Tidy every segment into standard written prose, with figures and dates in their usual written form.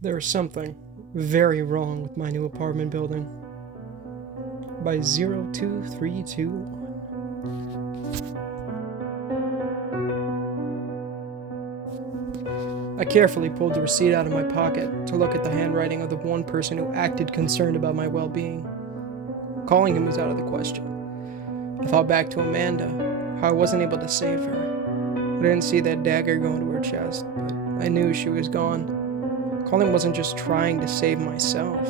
There is something very wrong with my new apartment building. By 02321. I carefully pulled the receipt out of my pocket to look at the handwriting of the one person who acted concerned about my well-being. Calling him was out of the question. I thought back to Amanda, how I wasn't able to save her. I didn't see that dagger going to her chest, but I knew she was gone. Calling wasn't just trying to save myself.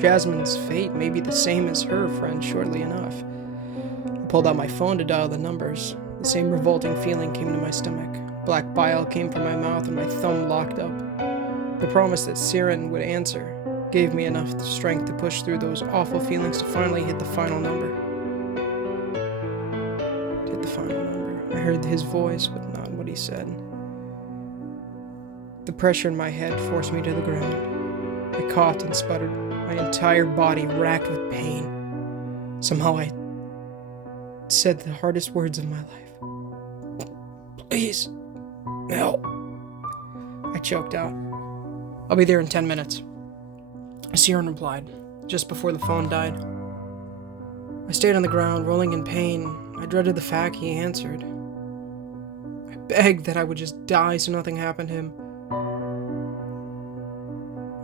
Jasmine's fate may be the same as her friend, shortly enough. I pulled out my phone to dial the numbers. The same revolting feeling came to my stomach. Black bile came from my mouth and my thumb locked up. The promise that Siren would answer gave me enough strength to push through those awful feelings to finally hit the final number. I heard his voice, but not what he said. The pressure in my head forced me to the ground. I coughed and sputtered, my entire body racked with pain. Somehow I said the hardest words of my life. Please, help. I choked out. I'll be there in 10 minutes. Siren replied, just before the phone died. I stayed on the ground, rolling in pain. I dreaded the fact he answered. I begged that I would just die so nothing happened to him.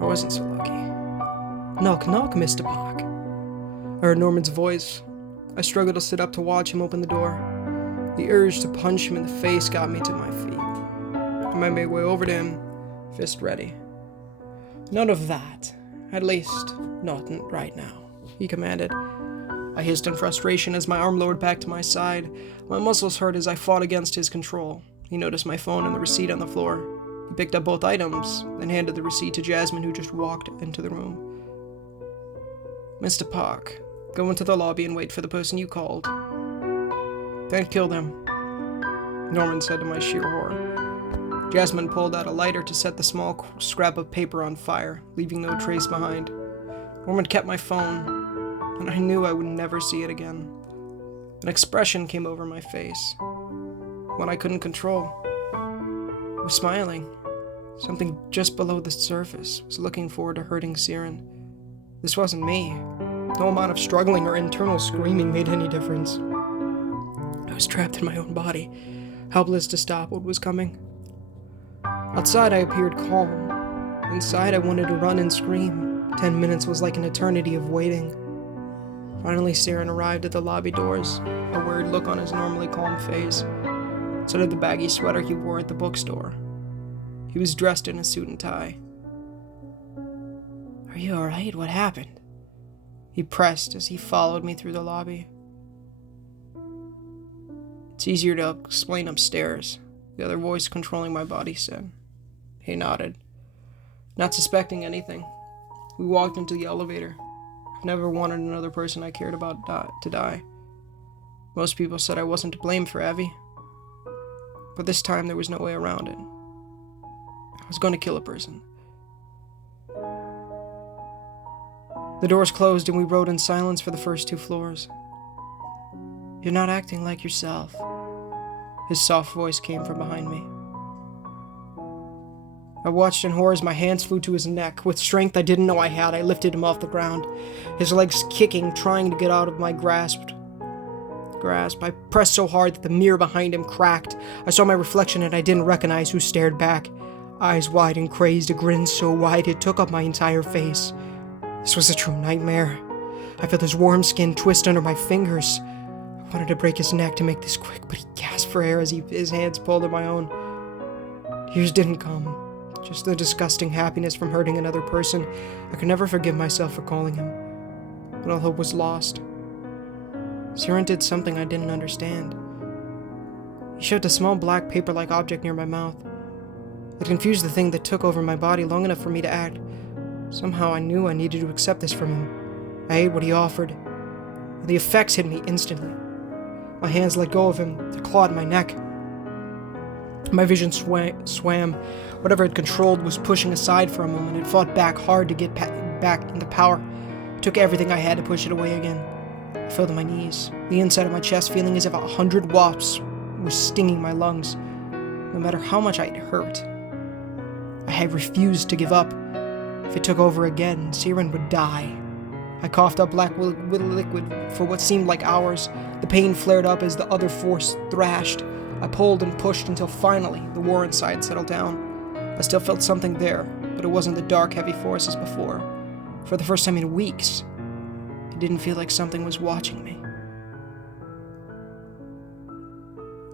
I wasn't so lucky. Knock, knock, Mr. Park. I heard Norman's voice. I struggled to sit up to watch him open the door. The urge to punch him in the face got me to my feet. I made my way over to him, fist ready. None of that. At least, not right now, he commanded. I hissed in frustration as my arm lowered back to my side. My muscles hurt as I fought against his control. He noticed my phone and the receipt on the floor. He picked up both items, then handed the receipt to Jasmine, who just walked into the room. Mr. Park, go into the lobby and wait for the person you called. Then kill them, Norman said to my sheer horror. Jasmine pulled out a lighter to set the small scrap of paper on fire, leaving no trace behind. Norman kept my phone, and I knew I would never see it again. An expression came over my face, one I couldn't control. I was smiling. Something just below the surface was looking forward to hurting Siren. This wasn't me. No amount of struggling or internal screaming made any difference. I was trapped in my own body, helpless to stop what was coming. Outside, I appeared calm. Inside, I wanted to run and scream. 10 minutes was like an eternity of waiting. Finally, Siren arrived at the lobby doors, a worried look on his normally calm face. So did the baggy sweater he wore at the bookstore. He was dressed in a suit and tie. Are you alright? What happened? He pressed as he followed me through the lobby. It's easier to explain upstairs, the other voice controlling my body said. He nodded, not suspecting anything. We walked into the elevator. I've never wanted another person I cared about to die. Most people said I wasn't to blame for Evie, but this time there was no way around it. I was going to kill a person. The doors closed and we rode in silence for the first 2 floors. You're not acting like yourself. His soft voice came from behind me. I watched in horror as my hands flew to his neck. With strength I didn't know I had, I lifted him off the ground, his legs kicking, trying to get out of my grasp. I pressed so hard that the mirror behind him cracked. I saw my reflection and I didn't recognize who stared back. Eyes wide and crazed, a grin so wide it took up my entire face. This was a true nightmare. I felt his warm skin twist under my fingers. I wanted to break his neck to make this quick, but he gasped for air as his hands pulled at my own. Tears didn't come, just the disgusting happiness from hurting another person. I could never forgive myself for calling him, but all hope was lost. Siren did something I didn't understand. He shoved a small black paper-like object near my mouth. It confused the thing that took over my body long enough for me to act. Somehow I knew I needed to accept this from him. I ate what he offered. The effects hit me instantly. My hands let go of him to claw at my neck. My vision swam. Whatever it controlled was pushing aside for a moment. It fought back hard to get back into power. It took everything I had to push it away again. I fell to my knees, the inside of my chest feeling as if 100 wasps were stinging my lungs. No matter how much I'd hurt, I had refused to give up. If it took over again, Siren would die. I coughed up black liquid for what seemed like hours. The pain flared up as the other force thrashed. I pulled and pushed until finally the war inside settled down. I still felt something there, but it wasn't the dark, heavy force as before. For the first time in weeks, it didn't feel like something was watching me.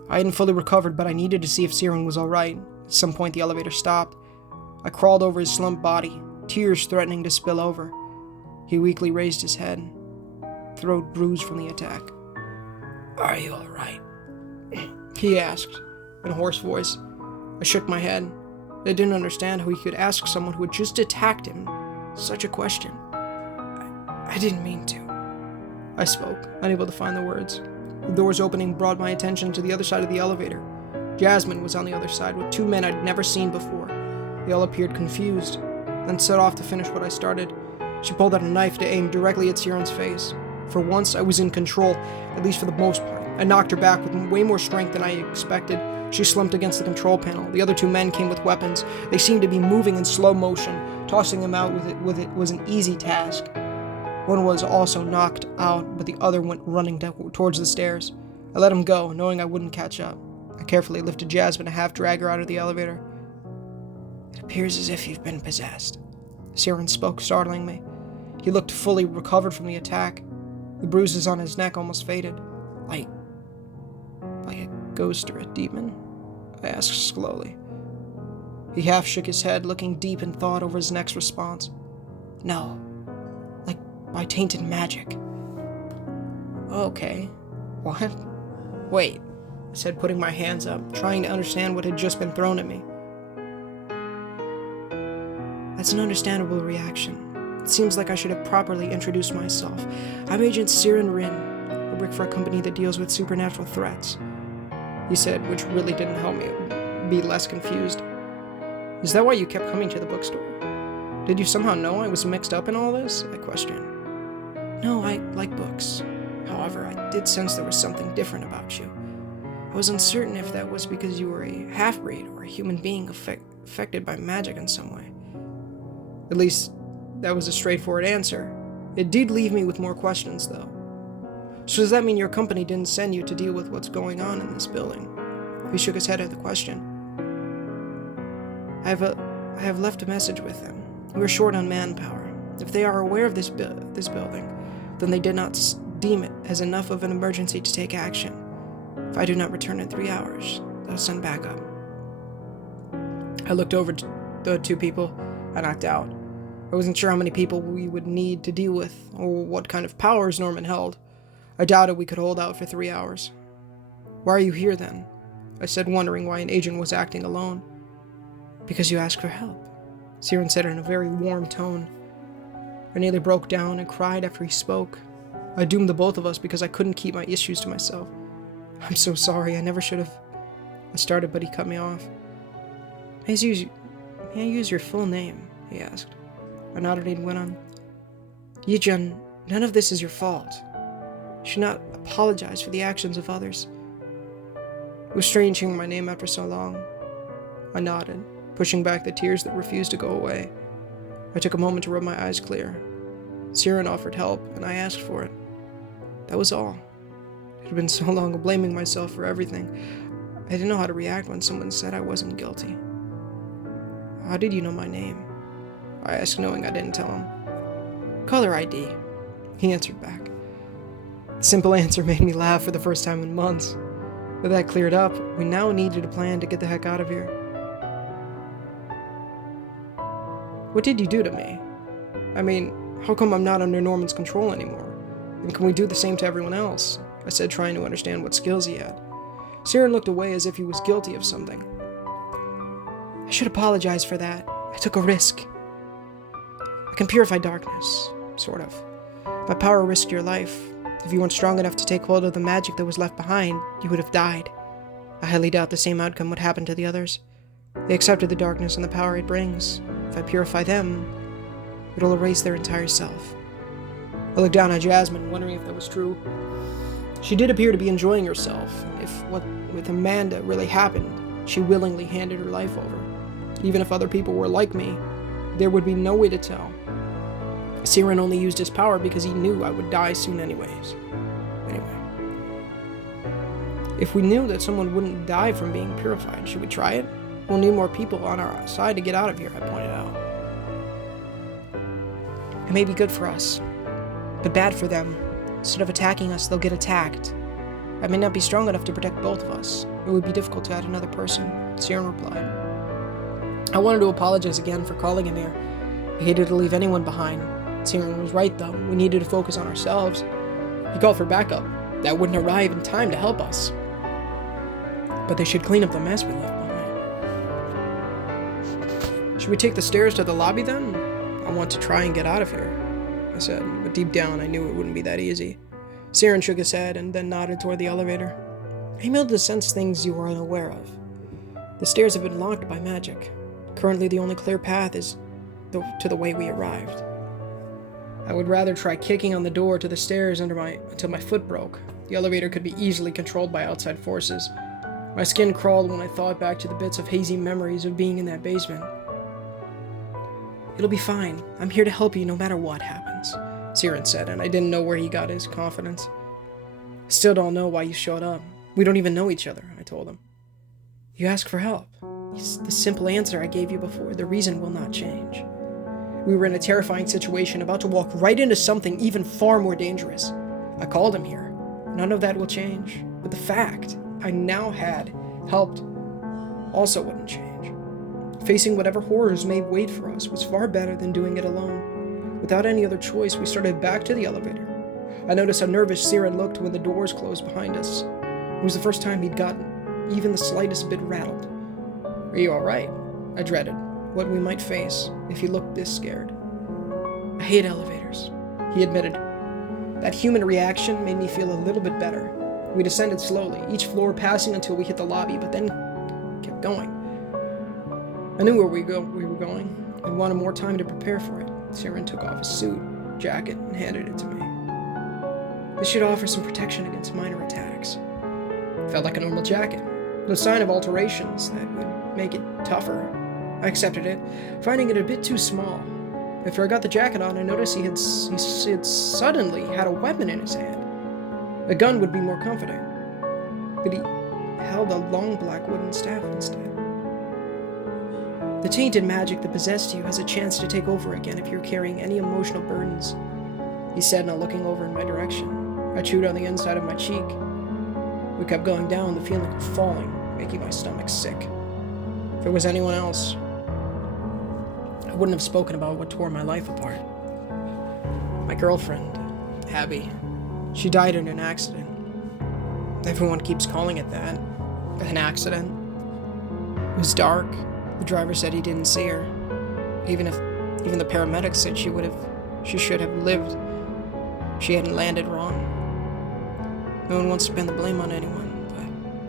I hadn't fully recovered, but I needed to see if Siren was alright. At some point, the elevator stopped. I crawled over his slumped body, tears threatening to spill over. He weakly raised his head, throat bruised from the attack. "Are you alright?" he asked, in a hoarse voice. I shook my head. I didn't understand how he could ask someone who had just attacked him such a question. I didn't mean to. I spoke, unable to find the words. The door's opening brought my attention to the other side of the elevator. Jasmine was on the other side with two men I'd never seen before. They all appeared confused, then set off to finish what I started. She pulled out a knife to aim directly at Siren's face. For once, I was in control, at least for the most part. I knocked her back with way more strength than I expected. She slumped against the control panel. The other two men came with weapons. They seemed to be moving in slow motion. Tossing them out with it was an easy task. One was also knocked out, but the other went running towards the stairs. I let him go, knowing I wouldn't catch up. I carefully lifted Jasmine and half-dragged her out of the elevator. "It appears as if you've been possessed," Siren spoke, startling me. He looked fully recovered from the attack. The bruises on his neck almost faded. Like a ghost or a demon?" I asked slowly. He half shook his head, looking deep in thought over his next response. "No, like by tainted magic." "Okay, what?" "Wait," I said, putting my hands up, trying to understand what had just been thrown at me. "That's an understandable reaction. It seems like I should have properly introduced myself. I'm Agent Siren Rin. I work for a company that deals with supernatural threats," he said, which really didn't help me be less confused. "Is that why you kept coming to the bookstore? Did you somehow know I was mixed up in all this?" I questioned. "No, I like books. However, I did sense there was something different about you. I was uncertain if that was because you were a half-breed or a human being affected by magic in some way." At least, that was a straightforward answer. It did leave me with more questions, though. "So does that mean your company didn't send you to deal with what's going on in this building?" He shook his head at the question. I have left a message with them. We're short on manpower. If they are aware of this building, then they did not deem it as enough of an emergency to take action. If I do not return in 3 hours, they'll send backup." I looked over to the two people I knocked out. I wasn't sure how many people we would need to deal with, or what kind of powers Norman held. I doubted we could hold out for 3 hours. "Why are you here, then?" I said, wondering why an agent was acting alone. "Because you asked for help," Siren said in a very warm tone. I nearly broke down and cried after he spoke. I doomed the both of us because I couldn't keep my issues to myself. "I'm so sorry, I never should have..." I started, but he cut me off. May I use your full name?" he asked. I nodded and went on. "Yijun, none of this is your fault. You should not apologize for the actions of others." It was strange hearing my name after so long. I nodded, pushing back the tears that refused to go away. I took a moment to rub my eyes clear. Siren offered help, and I asked for it. That was all. It had been so long blaming myself for everything. I didn't know how to react when someone said I wasn't guilty. "How did you know my name?" I asked, knowing I didn't tell him. "Caller ID," he answered back. The simple answer made me laugh for the first time in months. With that cleared up, we now needed a plan to get the heck out of here. "What did you do to me? I mean, how come I'm not under Norman's control anymore? And can we do the same to everyone else?" I said, trying to understand what skills he had. Siren looked away as if he was guilty of something. "I should apologize for that. I took a risk. I can purify darkness, sort of. My power risked your life. If you weren't strong enough to take hold of the magic that was left behind, you would have died. I highly doubt the same outcome would happen to the others. They accepted the darkness and the power it brings. If I purify them, it'll erase their entire self." I looked down at Jasmine, wondering if that was true. She did appear to be enjoying herself. If what with Amanda really happened, she willingly handed her life over. Even if other people were like me, there would be no way to tell. Siren only used his power because he knew I would die soon anyways. Anyway. If we knew that someone wouldn't die from being purified, should we try it? We'll need more people on our side to get out of here, I pointed out. It may be good for us, but bad for them. Instead of attacking us, they'll get attacked. I may not be strong enough to protect both of us. It would be difficult to add another person, Siren replied. I wanted to apologize again for calling him here. I hated to leave anyone behind. Siren was right, though. We needed to focus on ourselves. He called for backup. That wouldn't arrive in time to help us. But they should clean up the mess we left behind. Should we take the stairs to the lobby then? I want to try and get out of here, I said, but deep down I knew it wouldn't be that easy. Siren shook his head and then nodded toward the elevator. I'm able to sense things you are unaware of. The stairs have been locked by magic. Currently, the only clear path is to the way we arrived. I would rather try kicking on the door to the stairs until my foot broke. The elevator could be easily controlled by outside forces. My skin crawled when I thought back to the bits of hazy memories of being in that basement. It'll be fine. I'm here to help you no matter what happens, Siren said, and I didn't know where he got his confidence. I still don't know why you showed up. We don't even know each other, I told him. You ask for help. It's the simple answer I gave you before. The reason will not change. We were in a terrifying situation, about to walk right into something even far more dangerous. I called him here. None of that will change. But the fact I now had helped also wouldn't change. Facing whatever horrors may wait for us was far better than doing it alone. Without any other choice, we started back to the elevator. I noticed how nervous Siren looked when the doors closed behind us. It was the first time he'd gotten even the slightest bit rattled. Are you alright? I dreaded what we might face if he looked this scared. I hate elevators, he admitted. That human reaction made me feel a little bit better. We descended slowly, each floor passing until we hit the lobby, but then kept going. I knew where we were going and wanted more time to prepare for it. Siren took off his suit, jacket, and handed it to me. This should offer some protection against minor attacks. It felt like a normal jacket. No sign of alterations that would make it tougher. I accepted it, finding it a bit too small. After I got the jacket on, I noticed he had suddenly had a weapon in his hand. A gun would be more comforting, but he held a long black wooden staff instead. The tainted magic that possessed you has a chance to take over again if you're carrying any emotional burdens, he said, not looking over in my direction. I chewed on the inside of my cheek. We kept going down, the feeling of falling, making my stomach sick. If it was anyone else, I wouldn't have spoken about what tore my life apart. My girlfriend, Abby, she died in an accident. Everyone keeps calling it that. An accident. It was dark. The driver said he didn't see her. Even the paramedics said she should have lived. She hadn't landed wrong. No one wants to pin the blame on anyone,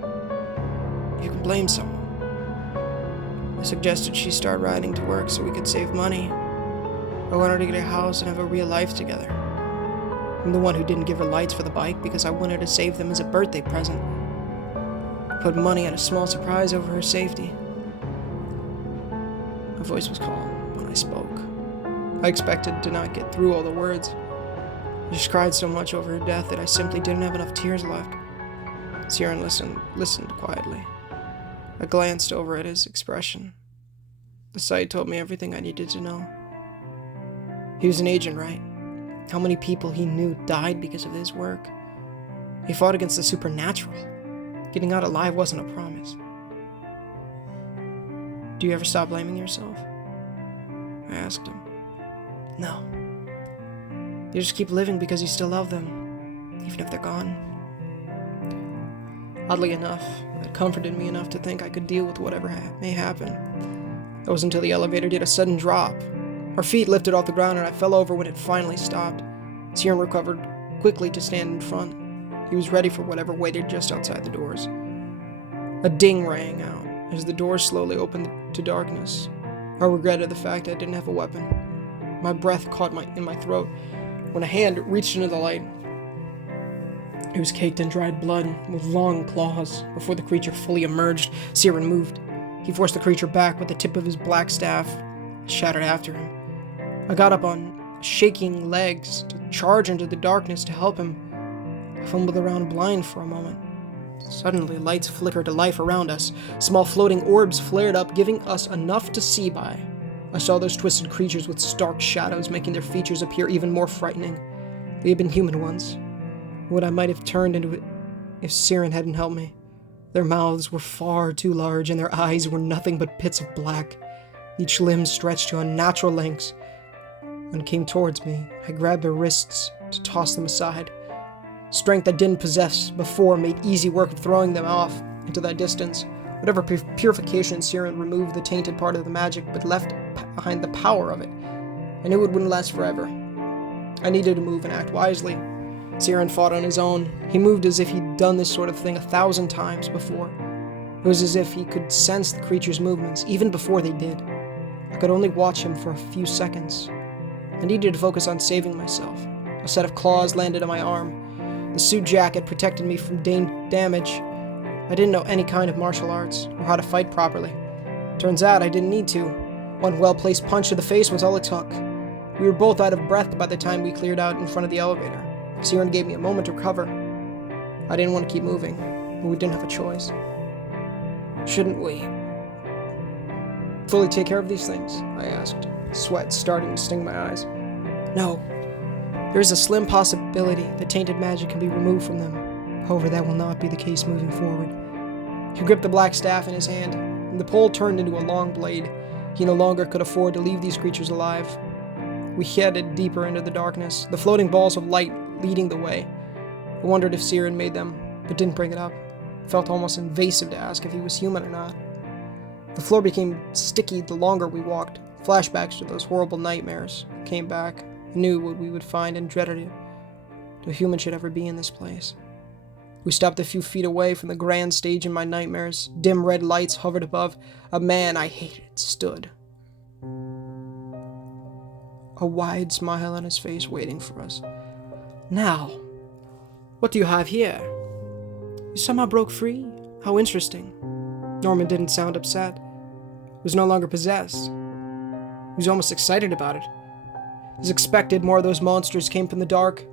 but you can blame someone. I suggested she start riding to work so we could save money. I wanted to get a house and have a real life together. I'm the one who didn't give her lights for the bike because I wanted to save them as a birthday present. I put money on a small surprise over her safety. My voice was calm when I spoke. I expected to not get through all the words. I just cried so much over her death that I simply didn't have enough tears left. Siren listened quietly. I glanced over at his expression. The sight told me everything I needed to know. He was an agent, right? How many people he knew died because of his work? He fought against the supernatural. Getting out alive wasn't a promise. Do you ever stop blaming yourself? I asked him. No. You just keep living because you still love them, even if they're gone. Oddly enough, it comforted me enough to think I could deal with whatever may happen. It was until the elevator did a sudden drop. Our feet lifted off the ground and I fell over when it finally stopped. Siren recovered quickly to stand in front. He was ready for whatever waited just outside the doors. A ding rang out as the doors slowly opened to darkness. I regretted the fact I didn't have a weapon. My breath caught in my throat when a hand reached into the light. It was caked in dried blood with long claws. Before the creature fully emerged, Siren moved. He forced the creature back with the tip of his black staff. I shouted after him. I got up on shaking legs to charge into the darkness to help him. I fumbled around blind for a moment. Suddenly, lights flickered to life around us. Small floating orbs flared up, giving us enough to see by. I saw those twisted creatures with stark shadows, making their features appear even more frightening. They had been human ones. What I might have turned into if Siren hadn't helped me. Their mouths were far too large, and their eyes were nothing but pits of black. Each limb stretched to unnatural lengths. When it came towards me, I grabbed their wrists to toss them aside. Strength I didn't possess before made easy work of throwing them off into that distance. Whatever purification Siren removed the tainted part of the magic, but left behind the power of it. I knew it wouldn't last forever. I needed to move and act wisely. Siren fought on his own. He moved as if he'd done this sort of thing 1,000 times before. It was as if he could sense the creature's movements, even before they did. I could only watch him for a few seconds. I needed to focus on saving myself. A set of claws landed on my arm. The suit jacket protected me from damage. I didn't know any kind of martial arts, or how to fight properly. Turns out I didn't need to. One well-placed punch to the face was all it took. We were both out of breath by the time we cleared out in front of the elevator. Siren gave me a moment to recover. I didn't want to keep moving, but we didn't have a choice. Shouldn't we fully take care of these things? I asked, sweat starting to sting my eyes. No. There is a slim possibility that tainted magic can be removed from them. However, that will not be the case moving forward. He gripped the black staff in his hand, and the pole turned into a long blade. He no longer could afford to leave these creatures alive. We headed deeper into the darkness, the floating balls of light leading the way. I wondered if Siren made them, but didn't bring it up. It felt almost invasive to ask if he was human or not. The floor became sticky the longer we walked. Flashbacks to those horrible nightmares came back. I knew what we would find and dreaded it. No human should ever be in this place. We stopped a few feet away from the grand stage in my nightmares. Dim red lights hovered above. A man I hated stood. A wide smile on his face waiting for us. Now, what do you have here? You somehow broke free? How interesting. Norman didn't sound upset. He was no longer possessed. He was almost excited about it. As expected, more of those monsters came from the dark.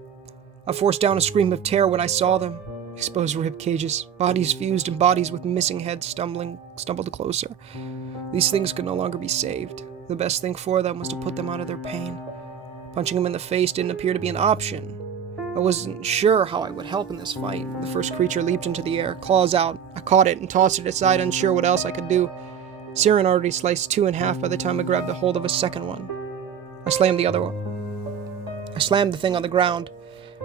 I forced down a scream of terror when I saw them. Exposed rib cages, bodies fused, and bodies with missing heads stumbled closer. These things could no longer be saved. The best thing for them was to put them out of their pain. Punching them in the face didn't appear to be an option. I wasn't sure how I would help in this fight. The first creature leaped into the air, claws out. I caught it and tossed it aside, unsure what else I could do. Siren already sliced two in half by the time I grabbed a hold of a second one. I slammed the thing on the ground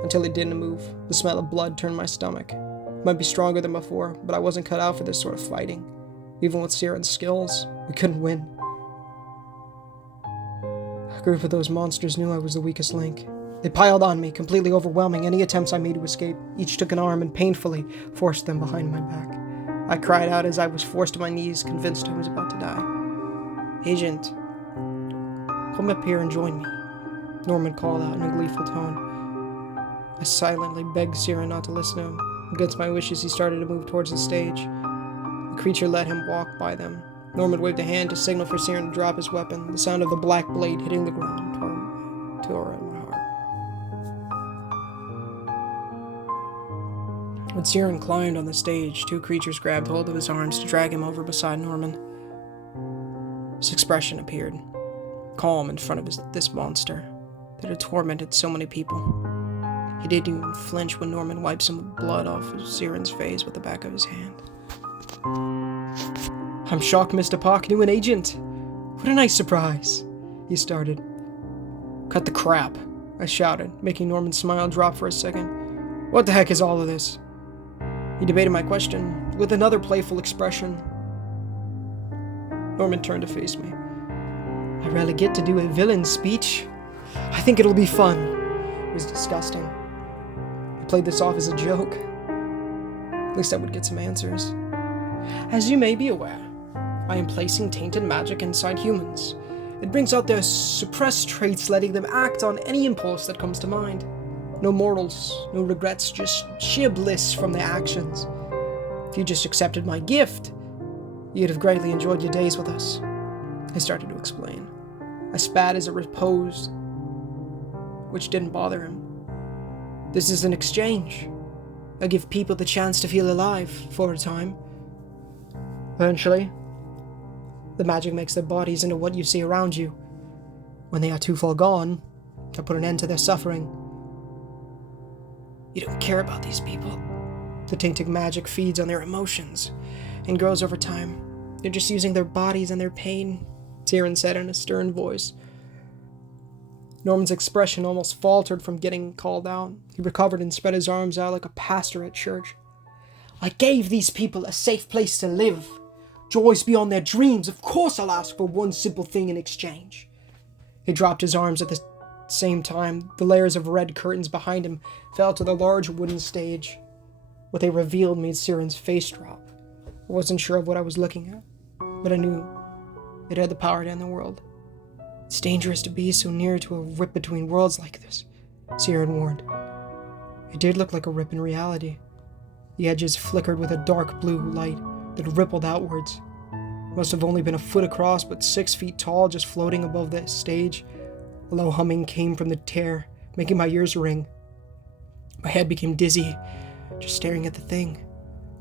until it didn't move. The smell of blood turned my stomach. It might be stronger than before, but I wasn't cut out for this sort of fighting. Even with Siren's skills, we couldn't win. A group of those monsters knew I was the weakest link. They piled on me, completely overwhelming any attempts I made to escape. Each took an arm and painfully forced them behind my back. I cried out as I was forced to my knees, convinced I was about to die. Agent, come up here and join me, Norman called out in a gleeful tone. I silently begged Siren not to listen to him. Against my wishes, he started to move towards the stage. The creature let him walk by them. Norman waved a hand to signal for Siren to drop his weapon. The sound of the black blade hitting the ground tore at my heart. When Siren climbed on the stage, two creatures grabbed hold of his arms to drag him over beside Norman. His expression appeared, calm in front of this monster that had tormented so many people. He didn't even flinch when Norman wiped some blood off of Siren's face with the back of his hand. I'm shocked Mr. Park knew an agent. What a nice surprise, he started. Cut the crap, I shouted, making Norman's smile drop for a second. What the heck is all of this? He debated my question with another playful expression. Norman turned to face me. I rarely get to do a villain's speech. I think it'll be fun. It was disgusting. I played this off as a joke. At least I would get some answers. As you may be aware, I am placing tainted magic inside humans. It brings out their suppressed traits, letting them act on any impulse that comes to mind. No mortals, no regrets, just sheer bliss from their actions. If you just accepted my gift, You'd have greatly enjoyed your days with us, I started to explain. I spat as it reposed, which didn't bother him. This is an exchange. I give people the chance to feel alive for a time. Eventually, the magic makes their bodies into what you see around you. When they are too far gone, I put an end to their suffering. You don't care about these people. The tainted magic feeds on their emotions and grows over time. They're just using their bodies and their pain, Tyrion said in a stern voice. Norman's expression almost faltered from getting called out. He recovered and spread his arms out like a pastor at church. I gave these people a safe place to live. Joys beyond their dreams. Of course I'll ask for one simple thing in exchange. He dropped his arms at the same time. The layers of red curtains behind him fell to the large wooden stage. What they revealed made Tyrion's face drop. I wasn't sure of what I was looking at, but I knew it had the power to end the world. It's dangerous to be so near to a rip between worlds like this, Tyrion warned. It did look like a rip in reality. The edges flickered with a dark blue light that rippled outwards. It must have only been a foot across, but 6 feet tall, just floating above the stage. A low humming came from the tear, making my ears ring. My head became dizzy, just staring at the thing.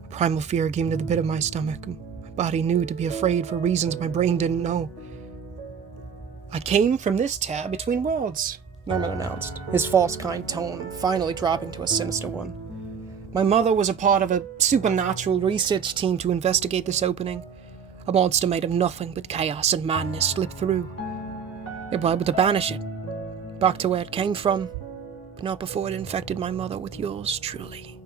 A primal fear came to the pit of my stomach. My body knew to be afraid for reasons my brain didn't know. I came from this tear between worlds, Norman announced, his false kind tone finally dropping to a sinister one. My mother was a part of a supernatural research team to investigate this opening. A monster made of nothing but chaos and madness slipped through. They were able to banish it, back to where it came from, but not before it infected my mother with yours truly.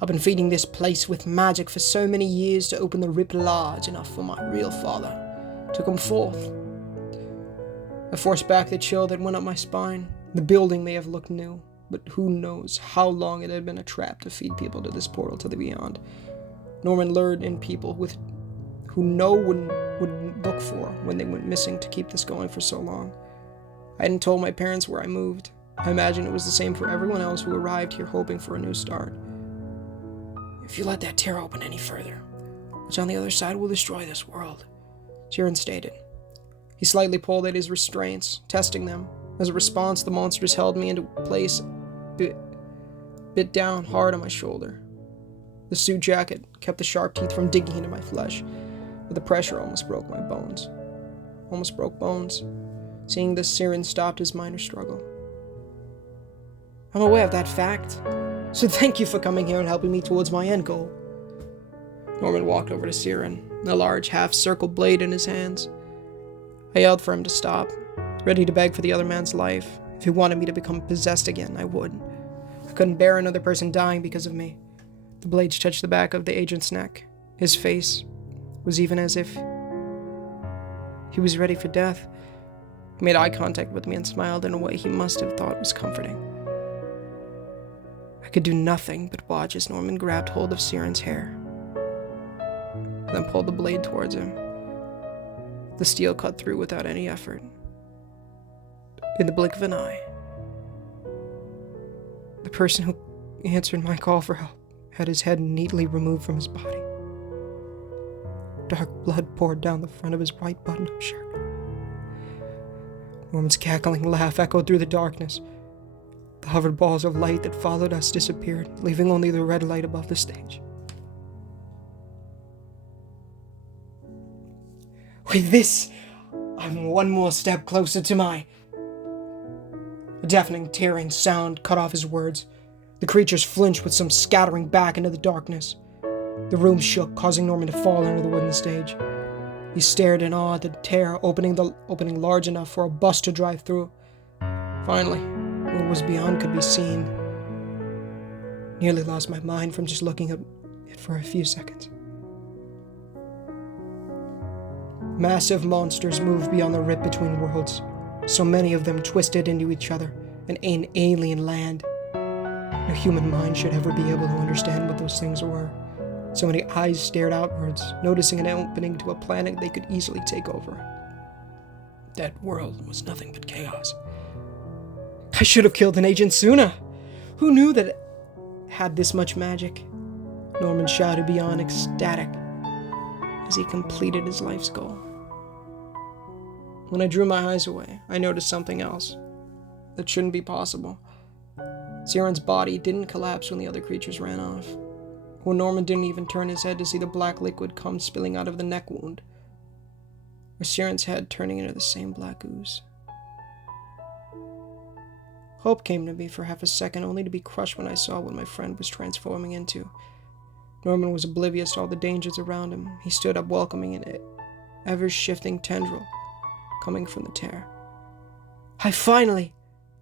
I've been feeding this place with magic for so many years to open the rip large enough for my real father to come forth. I forced back the chill that went up my spine. The building may have looked new, but who knows how long it had been a trap to feed people to this portal to the beyond. Norman lured in people who no one would look for when they went missing to keep this going for so long. I hadn't told my parents where I moved. I imagine it was the same for everyone else who arrived here hoping for a new start. If you let that tear open any further, what's on the other side will destroy this world, Tyrion stated. He slightly pulled at his restraints, testing them. As a response, the monsters held me into place, bit down hard on my shoulder. The suit jacket kept the sharp teeth from digging into my flesh, but the pressure almost broke my bones. Almost broke bones. Seeing this, Tyrion stopped his minor struggle. I'm aware of that fact, so thank you for coming here and helping me towards my end goal. Norman walked over to Tyrion, a large half-circle blade in his hands. I yelled for him to stop, ready to beg for the other man's life. If he wanted me to become possessed again, I would. I couldn't bear another person dying because of me. The blades touched the back of the agent's neck. His face was even as if he was ready for death. He made eye contact with me and smiled in a way he must have thought was comforting. I could do nothing but watch as Norman grabbed hold of Tyrion's hair, then pulled the blade towards him. The steel cut through without any effort. In the blink of an eye, the person who answered my call for help had his head neatly removed from his body. Dark blood poured down the front of his white button-up shirt. Norman's cackling laugh echoed through the darkness. The hovered balls of light that followed us disappeared, leaving only the red light above the stage. With this, I'm one more step closer to my... A deafening, tearing sound cut off his words. The creatures flinched with some scattering back into the darkness. The room shook, causing Norman to fall into the wooden stage. He stared in awe at the tear, opening large enough for a bus to drive through. Finally, what was beyond could be seen. Nearly lost my mind from just looking at it for a few seconds. Massive monsters moved beyond the rip between worlds, so many of them twisted into each other, an alien land. No human mind should ever be able to understand what those things were. So many eyes stared outwards, noticing an opening to a planet they could easily take over. That world was nothing but chaos. I should have killed an agent sooner. Who knew that it had this much magic? Norman shouted beyond ecstatic. as he completed his life's goal. When I drew my eyes away, I noticed something else that shouldn't be possible. Siren's body didn't collapse when the other creatures ran off. When Norman didn't even turn his head to see the black liquid come spilling out of the neck wound, or Siren's head turning into the same black ooze. Hope came to me for half a second, only to be crushed when I saw what my friend was transforming into. Norman was oblivious to all the dangers around him. He stood up, welcoming an ever-shifting tendril coming from the tear. Finally!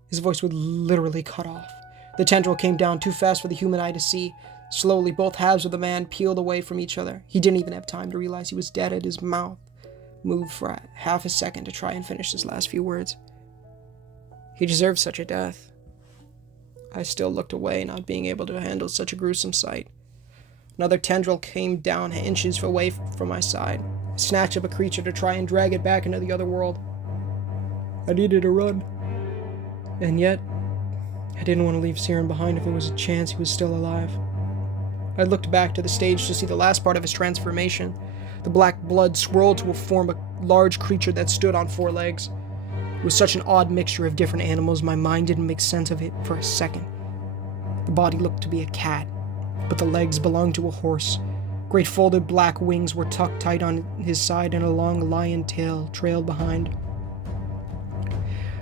His voice would literally cut off. The tendril came down too fast for the human eye to see. Slowly, both halves of the man peeled away from each other. He didn't even have time to realize he was dead, and his mouth moved for half a second to try and finish his last few words. He deserved such a death. I still looked away, not being able to handle such a gruesome sight. Another tendril came down inches away from my side. I snatched up a creature to try and drag it back into the other world. I needed to run. And yet, I didn't want to leave Siren behind if there was a chance he was still alive. I looked back to the stage to see the last part of his transformation. The black blood swirled to form a large creature that stood on 4 legs. It was such an odd mixture of different animals, my mind didn't make sense of it for a second. The body looked to be a cat, but the legs belonged to a horse. Great folded black wings were tucked tight on his side, and a long lion tail trailed behind.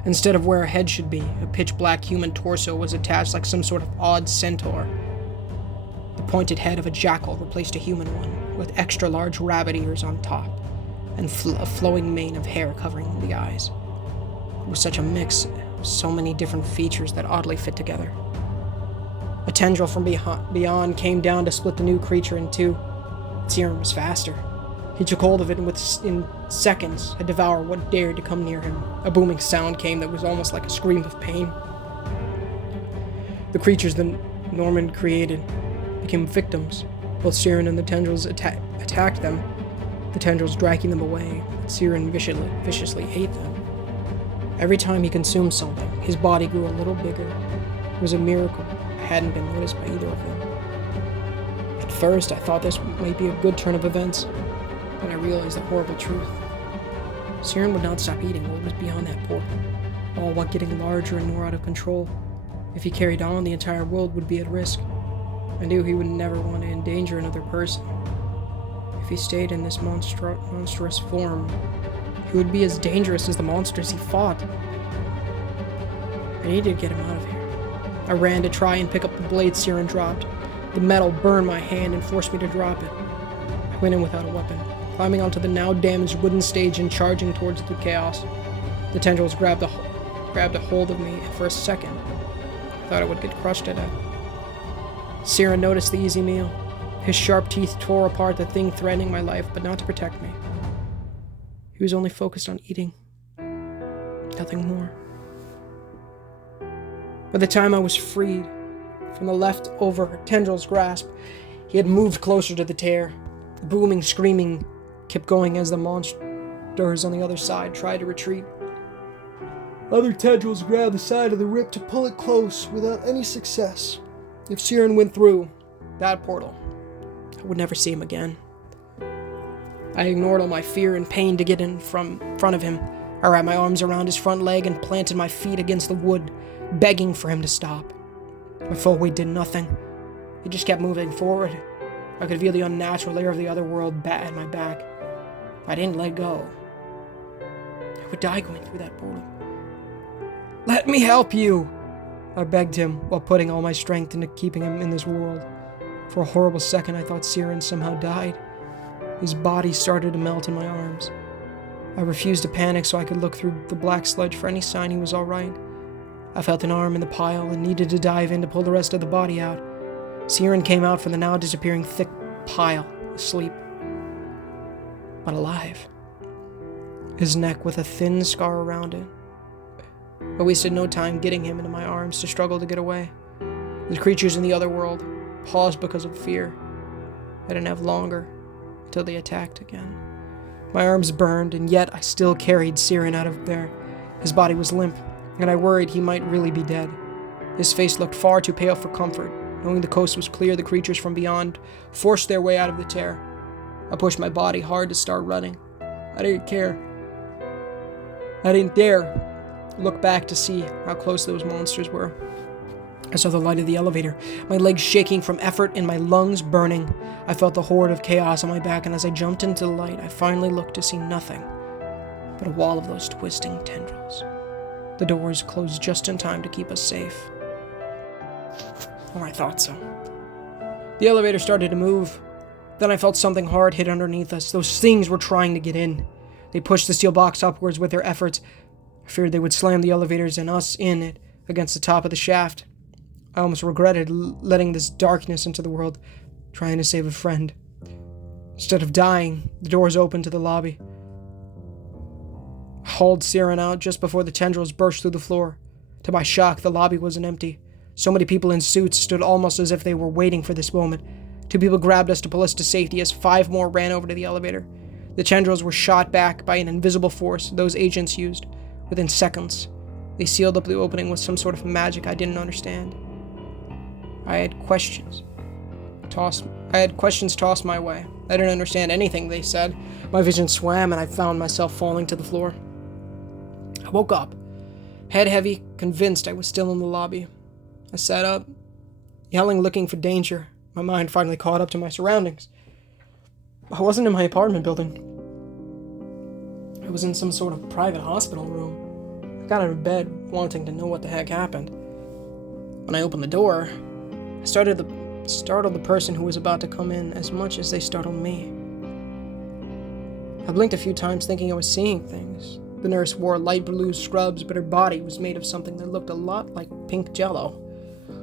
Instead of where a head should be, a pitch-black human torso was attached like some sort of odd centaur. The pointed head of a jackal replaced a human one, with extra-large rabbit ears on top, and a flowing mane of hair covering the eyes. It was such a mix of so many different features that oddly fit together. A tendril from beyond came down to split the new creature in two. Siren was faster. He took hold of it and in seconds had devoured what dared to come near him. A booming sound came that was almost like a scream of pain. The creatures that Norman created became victims. Both Siren and the tendrils attacked them, the tendrils dragging them away. Siren viciously ate them. Every time he consumed something, his body grew a little bigger. It was a miracle I hadn't been noticed by either of them. At first, I thought this might be a good turn of events, but I realized the horrible truth. Siren would not stop eating what was beyond that portal, all while getting larger and more out of control. If he carried on, the entire world would be at risk. I knew he would never want to endanger another person. If he stayed in this monstrous form, he would be as dangerous as the monsters he fought. I needed to get him out of here. I ran to try and pick up the blade Siren dropped. The metal burned my hand and forced me to drop it. I went in without a weapon, climbing onto the now damaged wooden stage and charging towards the chaos. The tendrils grabbed a hold of me, and for a second, I thought I would get crushed to death. Siren noticed the easy meal. His sharp teeth tore apart the thing threatening my life, but not to protect me. He was only focused on eating. Nothing more. By the time I was freed from the leftover tendril's grasp, he had moved closer to the tear. The booming screaming kept going as the monsters on the other side tried to retreat. Other tendrils grabbed the side of the rip to pull it close without any success. If Siren went through that portal, I would never see him again. I ignored all my fear and pain to get in front of him. I wrapped my arms around his front leg and planted my feet against the wood, begging for him to stop. My full weight did nothing. He just kept moving forward. I could feel the unnatural air of the other world at my back. If I didn't let go, I would die going through that portal. "Let me help you!" I begged him, while putting all my strength into keeping him in this world. For a horrible second, I thought Siren somehow died. His body started to melt in my arms. I refused to panic so I could look through the black sludge for any sign he was all right. I felt an arm in the pile and needed to dive in to pull the rest of the body out. Siren came out from the now disappearing thick pile, asleep, but alive. His neck with a thin scar around it. I wasted no time getting him into my arms to struggle to get away. The creatures in the other world paused because of fear. I didn't have longer until they attacked again. My arms burned, and yet I still carried Siren out of there. His body was limp, and I worried he might really be dead. His face looked far too pale for comfort. Knowing the coast was clear, the creatures from beyond forced their way out of the tear. I pushed my body hard to start running. I didn't care. I didn't dare look back to see how close those monsters were. I saw the light of the elevator, my legs shaking from effort and my lungs burning. I felt the horde of chaos on my back, and as I jumped into the light, I finally looked to see nothing but a wall of those twisting tendrils. The doors closed just in time to keep us safe. Or I thought so. The elevator started to move. Then I felt something hard hit underneath us. Those things were trying to get in. They pushed the steel box upwards with their efforts. I feared they would slam the elevators and us in it against the top of the shaft. I almost regretted letting this darkness into the world, trying to save a friend. Instead of dying, the doors opened to the lobby. I hauled Siren out just before the tendrils burst through the floor. To my shock, the lobby wasn't empty. So many people in suits stood almost as if they were waiting for this moment. 2 people grabbed us to pull us to safety as 5 more ran over to the elevator. The tendrils were shot back by an invisible force those agents used. Within seconds, they sealed up the opening with some sort of magic I didn't understand. I had questions tossed my way. I didn't understand anything they said. My vision swam and I found myself falling to the floor. I woke up, head heavy, convinced I was still in the lobby. I sat up, yelling, looking for danger. My mind finally caught up to my surroundings. I wasn't in my apartment building. I was in some sort of private hospital room. I got out of bed, wanting to know what the heck happened. When I opened the door, I startled the person who was about to come in as much as they startled me. I blinked a few times thinking I was seeing things. The nurse wore light blue scrubs, but her body was made of something that looked a lot like pink jello.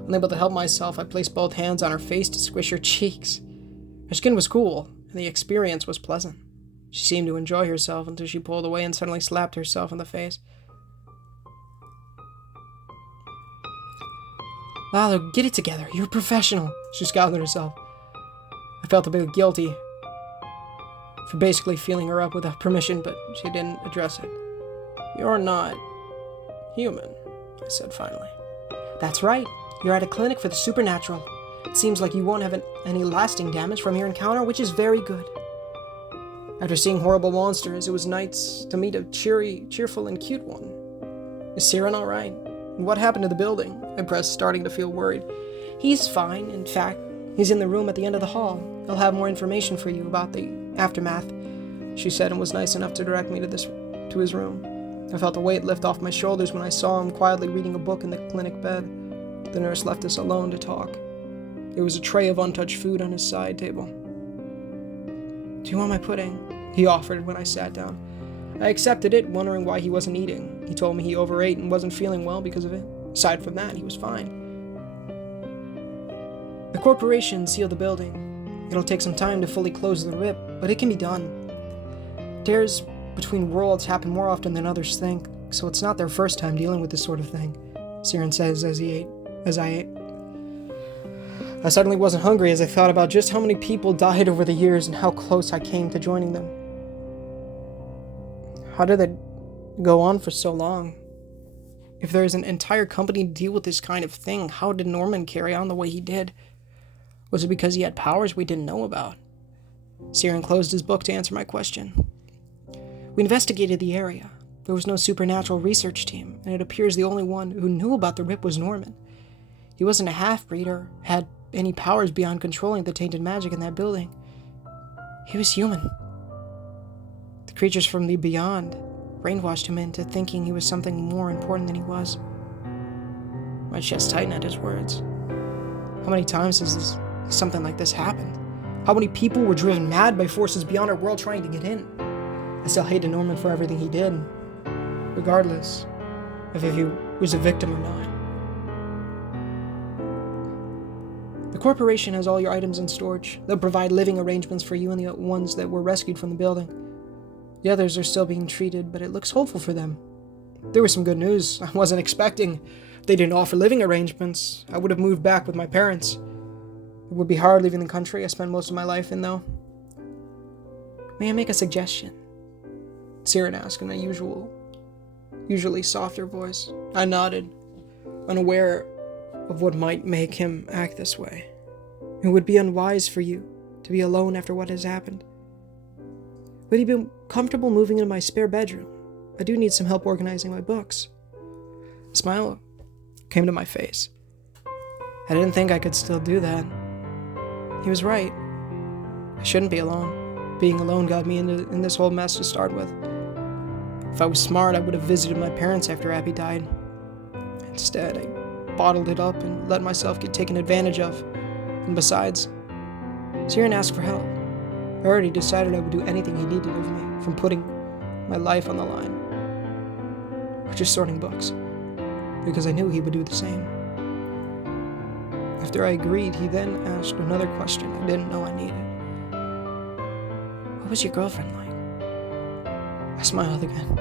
Unable to help myself, I placed both hands on her face to squish her cheeks. Her skin was cool, and the experience was pleasant. She seemed to enjoy herself until she pulled away and suddenly slapped herself in the face. "Lalo, get it together. You're a professional," she scowled at herself. I felt a bit guilty for basically feeling her up without permission, but she didn't address it. "You're not human," I said finally. "That's right. You're at a clinic for the supernatural. It seems like you won't have any lasting damage from your encounter, which is very good." After seeing horrible monsters, it was nice to meet a cheerful and cute one. "Is Siren all right? And what happened to the building?" I pressed, starting to feel worried. "He's fine. In fact, he's in the room at the end of the hall. He'll have more information for you about the aftermath," she said, and was nice enough to direct me to his room. I felt a weight lift off my shoulders when I saw him quietly reading a book in the clinic bed. The nurse left us alone to talk. There was a tray of untouched food on his side table. "Do you want my pudding?" he offered when I sat down. I accepted it, wondering why he wasn't eating. He told me he overate and wasn't feeling well because of it. Aside from that, he was fine. "The corporation sealed the building. It'll take some time to fully close the rip, but it can be done. Tears between worlds happen more often than others think, so it's not their first time dealing with this sort of thing," Siren says as I ate. I suddenly wasn't hungry as I thought about just how many people died over the years and how close I came to joining them. How did it go on for so long? If there is an entire company to deal with this kind of thing, how did Norman carry on the way he did? Was it because he had powers we didn't know about? Siren closed his book to answer my question. "We investigated the area. There was no supernatural research team, and it appears the only one who knew about the rip was Norman. He wasn't a half-breed or had any powers beyond controlling the tainted magic in that building. He was human. The creatures from the beyond brainwashed him into thinking he was something more important than he was." My chest tightened at his words. How many times has something like this happened? How many people were driven mad by forces beyond our world trying to get in? I still hated Norman for everything he did, regardless of if he was a victim or not. "The corporation has all your items in storage. They'll provide living arrangements for you and the ones that were rescued from the building. The others are still being treated, but it looks hopeful for them. There was some good news I wasn't expecting. If they didn't offer living arrangements, I would have moved back with my parents. It would be hard leaving the country I spent most of my life in, though." "May I make a suggestion?" Siren asked in a usually softer voice. I nodded, unaware of what might make him act this way. "It would be unwise for you to be alone after what has happened. Would he be comfortable moving into my spare bedroom? I do need some help organizing my books. A smile came to my face. I didn't think I could still do that. He was right. I shouldn't be alone. Being alone got me in this whole mess to start with. If I was smart, I would have visited my parents after Abby died. Instead, I bottled it up and let myself get taken advantage of. And besides, I was here and asked for help. I already decided I would do anything he needed of me, from putting my life on the line, or just sorting books, because I knew he would do the same. After I agreed, he then asked another question I didn't know I needed. What was your girlfriend like? I smiled again.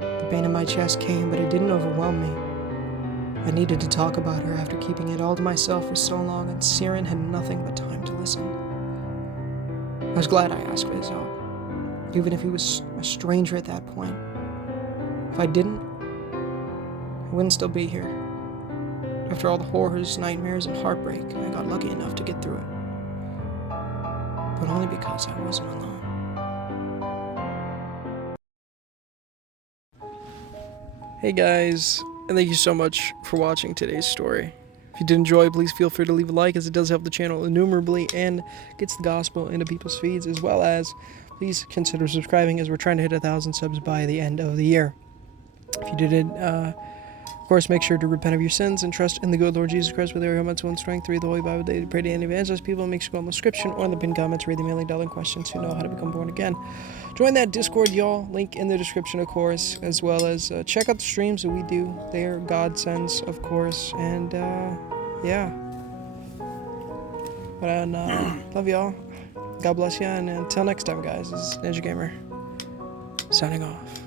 The pain in my chest came, but it didn't overwhelm me. I needed to talk about her after keeping it all to myself for so long, and Siren had nothing but time to listen. I was glad I asked for his help, even if he was a stranger at that point. If I didn't, I wouldn't still be here. After all the horrors, nightmares, and heartbreak, I got lucky enough to get through it. But only because I wasn't alone. Hey guys, and thank you so much for watching today's story. If you did enjoy, please feel free to leave a like, as it does help the channel innumerably and gets the gospel into people's feeds, as well as please consider subscribing, as we're trying to hit 1,000 subs by the end of the year. If you did it, of course, make sure to repent of your sins and trust in the good Lord Jesus Christ with every heart, soul, and strength. Read the Holy Bible daily, pray to and evangelize people, and make sure to go on the description or in the pinned comments, read the $1,000,000 questions to know how to become born again. Join that Discord, y'all. Link in the description, of course, as well as check out the streams that we do there. God sends, of course, and yeah. But love y'all. God bless you, and until next time, guys. This is Ninja Gamer signing off.